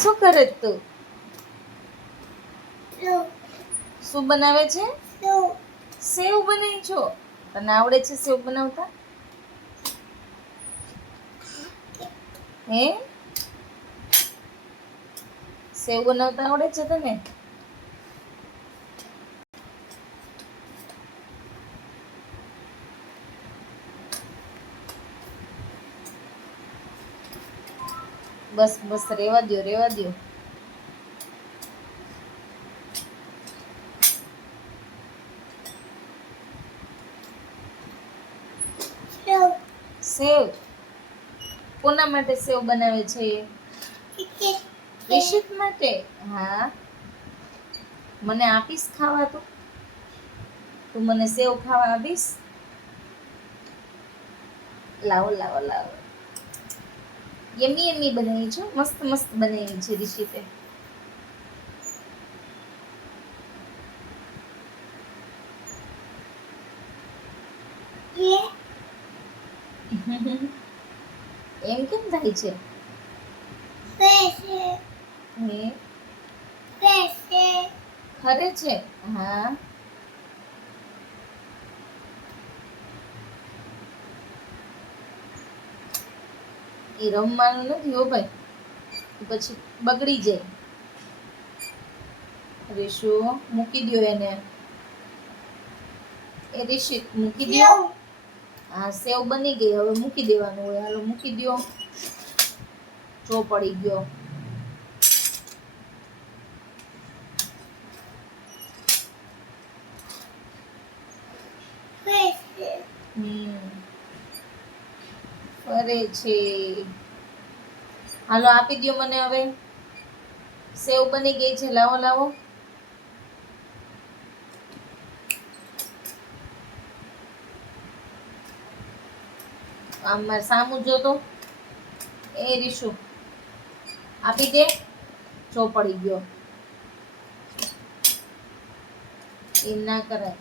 શું કરે તું? શું બનાવે છે? સેવ બનાવી છો? તને આવડે છે સેવ બનાવતા? હે? સેવ બનાવતા આવડે છે તને? બસ બસ રેવા દો રેવા દો સેવ. કોના માટે સેવ બનાવે છે ઈશિત માટે? હા. મને આપીશ ખાવા તું? તું મને સેવ ખાવા આપીશ? લાવો લાવો લાવો. યમી યમી બનાવી છો. મસ્ત મસ્ત બનાવી છે રિષિતે એમ કેમ થાય છે? હે? ખરે છે? હા. એ રમવાનું નથી હો ભાઈ. પછી બગડી જાય. રીશુ મૂકી દો એને. એ રિશિત મૂકી દો હા સેવ બની ગઈ. હવે મૂકી દેવાનું હોય. હાલો મૂકી દો જો પડી ગયો. હમ. ફરે છે. હાલો, આપી દો મને હવે. સેવ બની ગઈ છે. લાવો લાવો. આમ સામું જોતો એ રીશુ. આપી દે. જો પડી ગયો. એમ ના કરાય.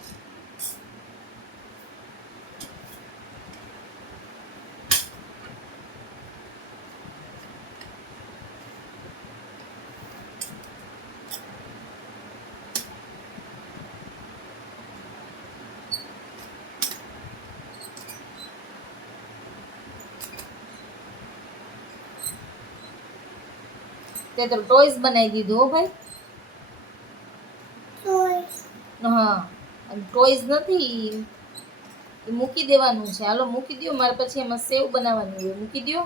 તે તો ટોયસ બનાવી દીધો ભાઈ. હા ટોયસ નથી એ મૂકી દેવાનું છે. હાલો મૂકી દો મારે પછી એમાં સેવ બનાવવાનું હોય. મૂકી દો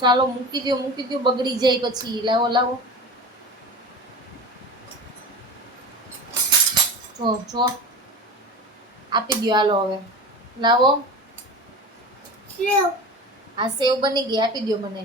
ચાલો મૂકી દો મૂકી દો બગડી જાય પછી. લાવો લાવો. જો જો. આપી દો હાલો હવે. લાવો. આ સેવ બની ગઈ આપી દો મને.